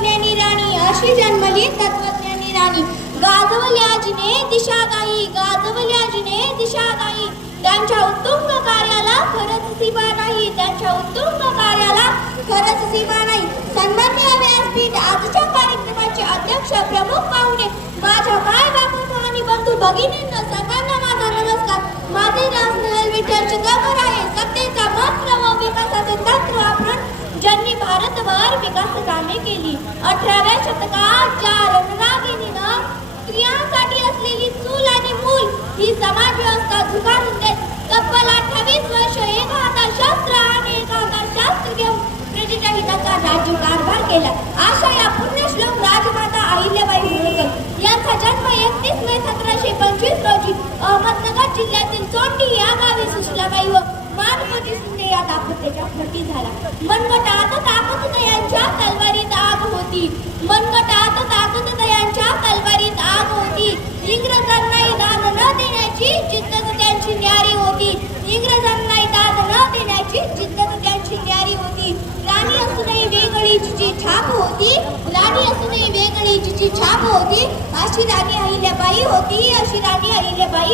तत्वज्ञानी राणी अशी जन्मली तत्वज्ञानी राणी. गाजवल्याजीने दिशा गाई. त्यांच्या उत्तुंग कार्याला खरंच सीमा नाही. सन्माननीय व्यासपीठ आजच्या कार्यक्रमाचे अध्यक्ष प्रमुख पाहुणे माझ्या माय बापू आणि बंधू भगिनींना सर्वांना माझा नमस्कार. माझे नाव स्नेहल विठ्ठल चिदंबर आहे. सत्तेचा मंत्र व विकासाचे तत्व वापरून ज्यांनी भारतभर विकास कामे केली. 18व्या शतकात ज्या रणरागिणीनं स्त्रियांसाठी असलेली चूल आणि मूल ही समाज व्यवस्था झुगारून देत तब्बल 28 वर्ष एका हातात शस्त्र आणि एका हातात शास्त्र घेऊन प्रजेच्या हिताचा राज्यकारभार केला. अशा या पुण्यश्लोक राजमाता अहिल्याबाई होळकर यांचा जन्म 31 मे 1725 रोजी अहमदनगर जिल्ह्यातील चोंडी या गावी सुशीलाबाई व मानवती शिंदे या दाम्पत्याच्या पोटी झाला. मनगटात ताकदयांच्या तलवारीत आग होती. इंग्रजांनाही दाद न देण्याची जिद्दच त्यांची न्यारी होती. राणी असूनही वेगळी जिची छाप होती. अशी राणी अहिल्याबाई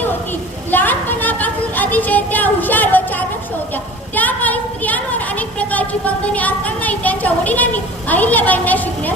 होती. लहानपणापासून अतिशय त्या हुशार व चाणक्य होत्या. त्या काळी स्त्रियांवर अनेक प्रकारची बंधने असतानाही त्यांच्या वडिलांनी अहिल्याबाईंना शिकण्यास